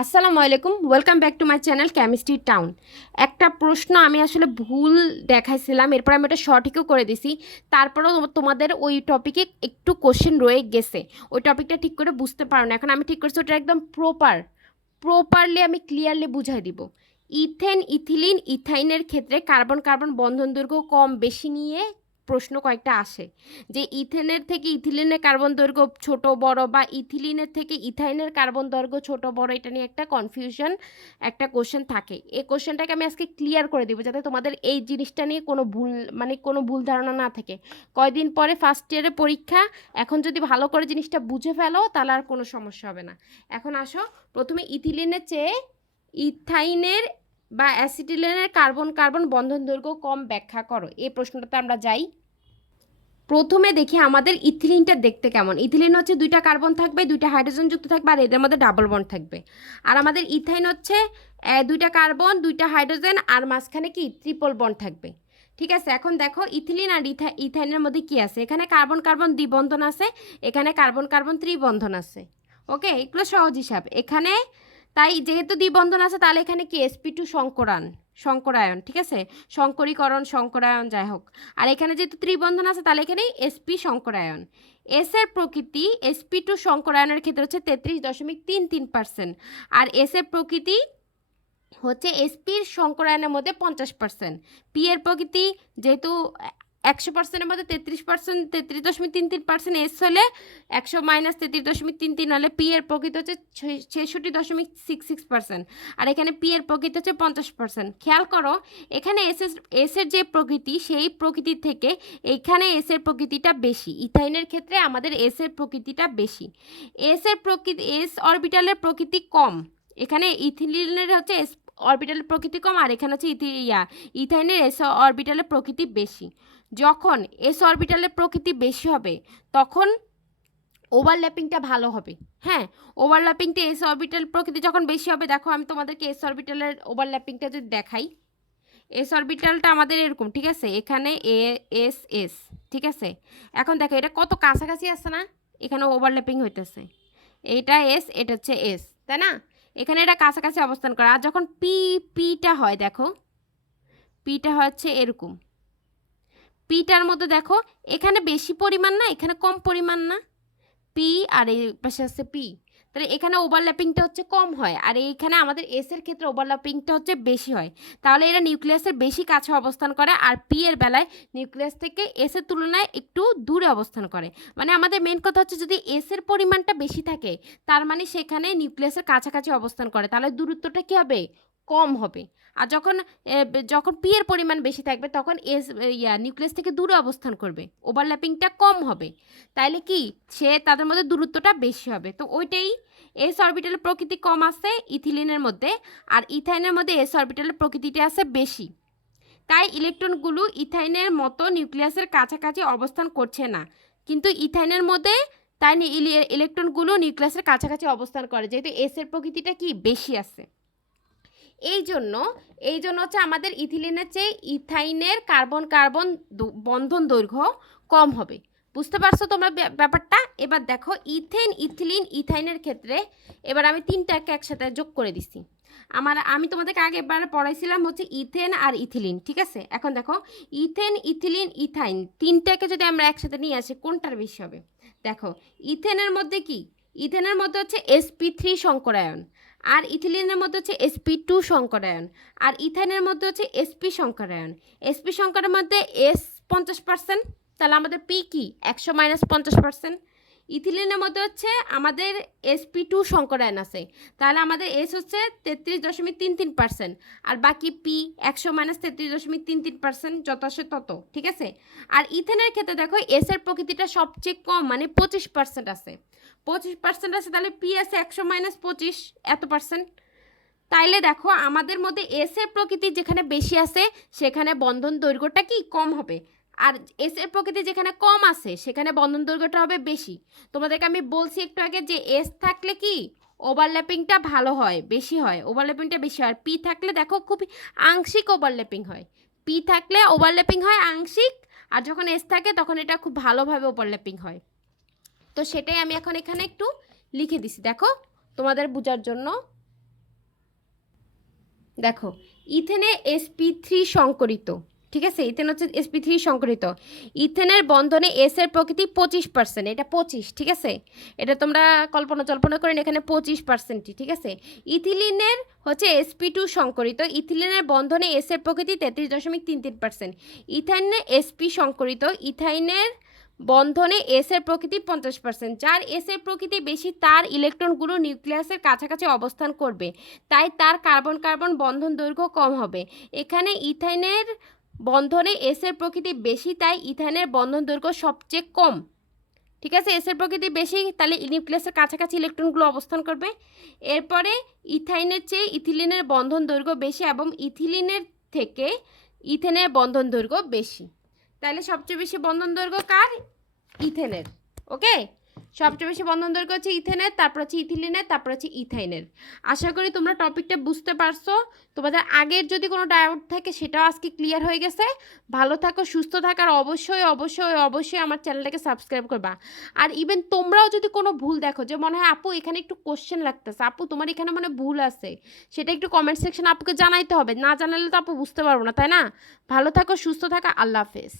আসসালামু আলাইকুম, welcome back to my channel chemistry town. একটা প্রশ্ন আমি আসলে ভুল দেখাইছিলাম, এরপর আমি এটা সঠিকও করে দিছি। তারপরেও তোমাদের ওই টপিকে একটু কোশ্চেন রয়ে গেছে, ওই টপিকটা ঠিক করে বুঝতে পারো না। এখন আমি ঠিক করছি ওটা একদম প্রপারলি আমি ক্লিয়ারলি বুঝাই দিব। ইথেন, ইথিলিন, ইথাইনের ক্ষেত্রে কার্বন কার্বন বন্ধন দৈর্ঘ্য কম বেশি নিয়ে প্রশ্ন কয়েকটা আসে, যে ইথেনের থেকে ইথিলিনের কার্বন দৈর্ঘ্য ছোট বড় বা ইথিলিনের থেকে ইথাইনের কার্বন দৈর্ঘ্য ছোট বড়, এটা নিয়ে একটা কনফিউশন, একটা কোশ্চেন থাকে। এই কোশ্চেনটাকে আমি আজকে ক্লিয়ার করে দিব যাতে তোমাদের এই জিনিসটা নিয়ে কোনো ভুল ধারণা না থাকে। কয়দিন পরে ফার্স্ট ইয়ারের পরীক্ষা, এখন যদি ভালো করে জিনিসটা বুঝে ফেলো তাহলে আর কোনো সমস্যা হবে না। এখন আসো, প্রথমে ইথিলিনের চেয়ে ইথাইনের বা অ্যাসিটিলিনের কার্বন কার্বন বন্ধন দৈর্ঘ্য কম ব্যাখ্যা করো, এই প্রশ্নটাতে আমরা যাই। প্রথমে দেখি আমাদের ইথিলিনটা দেখতে কেমন। ইথিলিন হচ্ছে দুইটা কার্বন থাকবে, দুইটা হাইড্রোজেন যুক্ত থাকবে, আর এদের মধ্যে ডাবল বন্ড থাকবে। আর আমাদের ইথাইন হচ্ছে দুইটা কার্বন, দুইটা হাইড্রোজেন, আর মাঝখানে কি ট্রিপল বন্ড থাকবে। ঠিক আছে, এখন দেখো ইথিলিন আর ইথাইনের মধ্যে কি আছে। এখানে কার্বন কার্বন দ্বিবন্ধন আছে, এখানে কার্বন কার্বন ত্রিবন্ধন আছে। ওকে, এগুলো সহজ হিসাব এখানে। তাই যেহেতু দ্বিবন্ধন আছে তাহলে এখানে কি sp2 সংকরায়ন, ঠিক আছে, সংকরীকরণ সংকরায়ন যাই হোক। আর এখানে যেহেতু ত্রিবন্ধন আছে তাহলে এখানে sp সংকরায়ন। এস এর প্রকৃতি sp2 সংকরায়নের ক্ষেত্রে হচ্ছে 33.33%, আর এস এর প্রকৃতি হচ্ছে sp-র সংকরায়নের মধ্যে 50%। পি এর প্রকৃতি যেহেতু 100%-এর মধ্যে 33%, 33.33% এস হলে 100 মাইনাস 33.33 হলে পি এর প্রকৃতি হচ্ছে 66.66%, আর এখানে পি এর প্রকৃতি হচ্ছে 50%। খেয়াল করো, এখানে এস এর যে প্রকৃতি সেই প্রকৃতি থেকে এখানে এস এর প্রকৃতিটা বেশি। ইথাইনের ক্ষেত্রে আমাদের এস এর প্রকৃতিটা বেশি। এস অরবিটালের প্রকৃতি কম, এখানে ইথিলিনের হচ্ছে এস অরবিটালের প্রকৃতি কম, আর এখানে হচ্ছে ইথাইনের এস অরবিটালের প্রকৃতি বেশি। যখন এস অরবিটালের প্রকৃতি বেশি হবে তখন ওভারল্যাপিংটা ভালো হবে। হ্যাঁ, ওভারল্যাপিংটা এস অরবিটাল প্রকৃতি যখন বেশি হবে, দেখো আমি তোমাদেরকে এস অরবিটালের ওভারল্যাপিংটা যদি দেখাই, এস অরবিটালটা আমাদের এরকম, ঠিক আছে, এখানে এস, ঠিক আছে। এখন দেখো এটা কত কাছাকাছি আছে না, এখানে ওভারল্যাপিং হইতেছে, এটা এস এটা হচ্ছে এস, তাই না? এখানে এটা কাছাকাছি অবস্থান করে। আর যখন পিটা হয়, দেখো পিটা হচ্ছে এরকম, পিটার মধ্যে দেখো এখানে বেশি পরিমাণ না, এখানে কম পরিমাণ না, পি আর এই পাশে আছে পি, তাহলে এখানে ওভারল্যাপিংটা হচ্ছে কম হয়, আর এইখানে আমাদের এস এর ক্ষেত্রে ওভারল্যাপিংটা হচ্ছে বেশি হয়। তাহলে এরা নিউক্লিয়াসের বেশি কাছে অবস্থান করে, আর পি এর বেলায় নিউক্লিয়াস থেকে এস এর তুলনায় একটু দূরে অবস্থান করে। মানে আমাদের মেন কথা হচ্ছে যদি এস এর পরিমাণটা বেশি থাকে তার মানে সেখানে নিউক্লিয়াসের কাছাকাছি অবস্থান করে, তাহলে দূরত্বটা কী হবে, কম হবে। আর যখন যখন পি এর পরিমাণ বেশি থাকবে তখন এস নিউক্লিয়াস থেকে দূরে অবস্থান করবে, ওভারল্যাপিংটা কম হবে, তাইলে কি সে তাদের মধ্যে দূরত্বটা বেশি হবে। তো ওইটাই, এস অরবিটালের প্রকৃতি কম আছে ইথিলিনের মধ্যে, আর ইথাইনের মধ্যে এস অরবিটালের প্রকৃতিটা আছে বেশি। তাই ইলেকট্রনগুলো ইথাইনের মতো নিউক্লিয়াসের কাছাকাছি অবস্থান করছে না, কিন্তু ইথাইনের মধ্যে তাই ইলেকট্রনগুলো নিউক্লিয়াসের কাছাকাছি অবস্থান করে, যেহেতু এস এর প্রকৃতিটা কি বেশি আছে। এই জন্য হচ্ছে আমাদের ইথিলিনের চেয়ে ইথাইনের কার্বন কার্বন বন্ধন দৈর্ঘ্য কম হবে। বুঝতে পারছো তোমরা ব্যাপারটা? এবার দেখো ইথেন, ইথিলিন, ইথাইনের ক্ষেত্রে এবার আমি তিনটাকে একসাথে যোগ করে দিচ্ছি। আমি তোমাদেরকে আগে এবার পড়াইছিলাম হচ্ছে ইথেন আর ইথিলিন, ঠিক আছে। এখন দেখো ইথেন, ইথিলিন, ইথাইন তিনটাকে যদি আমরা একসাথে নিয়ে আসি কোনটার বেশি হবে। দেখো ইথেনের মধ্যে কি, ইথেনের মধ্যে হচ্ছে sp3 সংকরায়ন, আর ইথিলিনের মধ্যে হচ্ছে sp2 সংকরায়ন, আর ইথাইনের মধ্যে হচ্ছে sp সংকরায়ন। sp সংকরের মধ্যে s 50%, তাহলে আমাদের p কি 100 মাইনাস 50%। ইথিলিনের মধ্যে হচ্ছে আমাদের sp2 সংকরায়ন আছে, তাহলে আমাদের s হচ্ছে 33.33%, আর বাকি p 100 মাইনাস 33.33%, যত আসে তত, ঠিক আছে। আর ইথেনের ক্ষেত্রে দেখো s এর প্রকৃতিটা সবচেয়ে কম, মানে 25% আছে, 25% আছে, তাহলে পি আছে 100 মাইনাস 25 এত পার্সেন্ট। তাইলে দেখো আমাদের মধ্যে এস এর প্রকৃতি যেখানে বেশি আছে সেখানে বন্ধন দৈর্ঘ্যটা কি কম হবে, আর এস এর প্রকৃতি যেখানে কম আছে সেখানে বন্ধন দৈর্ঘ্যটা হবে বেশি। তোমাদেরকে আমি বলছি একটু আগে যে এস থাকলে কি ওভারল্যাপিংটা ভালো হয়, বেশি হয়, ওভারল্যাপিংটা বেশি হয়। পি থাকলে দেখো খুবই আংশিক ওভারল্যাপিং হয়, পি থাকলে ওভারল্যাপিং হয় আংশিক, আর যখন এস থাকে তখন এটা খুব ভালোভাবে ওভারল্যাপিং হয়। তো সেটাই আমি এখন এখানে একটু লিখে দিছি, দেখো তোমাদের বোঝার জন্য। দেখো ইথেনে sp3 সংকরিত, ঠিক আছে, ইথেন হচ্ছে sp3 সংকরিত। ইথেনের বন্ধনে এস এর প্রকৃতি 25%, এটা 25, ঠিক আছে, এটা তোমরা কল্পনা করেন, এখানে 25%, ঠিক আছে। ইথিলিনের হচ্ছে sp2 সংকরিত, ইথিলিনের বন্ধনে এস এর প্রকৃতি 33.33%। ইথাইনের sp সংকরিত, ইথাইনের বন্ধনে এস এর প্রকৃতি 50%। যার এস এর প্রকৃতি বেশি তার ইলেকট্রনগুলো নিউক্লিয়াসের কাছাকাছি অবস্থান করবে, তাই তার কার্বন কার্বন বন্ধন দৈর্ঘ্য কম হবে। এখানে ইথাইনের বন্ধনে এস এর প্রকৃতি বেশি, তাই ইথাইনের বন্ধন দৈর্ঘ্য সবচেয়ে কম, ঠিক আছে। এস এর প্রকৃতি বেশি, তাহলে নিউক্লিয়াসের কাছাকাছি ইলেকট্রনগুলো অবস্থান করবে। এরপরে ইথাইনের চেয়ে ইথিলিনের বন্ধন দৈর্ঘ্য বেশি এবং ইথিলিনের থেকে ইথেনের বন্ধন দৈর্ঘ্য বেশি, তাহলে সবচেয়ে বেশি বন্ধন দৈর্ঘ্য কার? ইথেনের। ওকে, সবচেয়ে বেশি বন্ধন দৈর্ঘ্য হচ্ছে ইথেনের, তারপর হচ্ছে ইথিলিনের, তারপর হচ্ছে ইথাইনের। আশা করি তোমরা টপিকটা বুঝতে পারছো। তোমাদের আগের যদি কোনো ডাউট থাকে সেটাও আজকে ক্লিয়ার হয়ে গেছে। ভালো থাকো, সুস্থ থাকার অবশ্যই অবশ্যই অবশ্যই আমার চ্যানেলটাকে সাবস্ক্রাইব করবা। আর ইভেন তোমরাও যদি কোনো ভুল দেখো, যে মনে হয় আপু এখানে একটু কোশ্চেন লাগতেছে, আপু তোমার এখানে মনে ভুল আছে, সেটা একটু কমেন্ট সেকশনে আপুকে জানাইতে হবে, না জানালে তো আপু বুঝতে পারবো না, তাই না? ভালো থাকো, সুস্থ থাকো, আল্লাহ হাফেজ।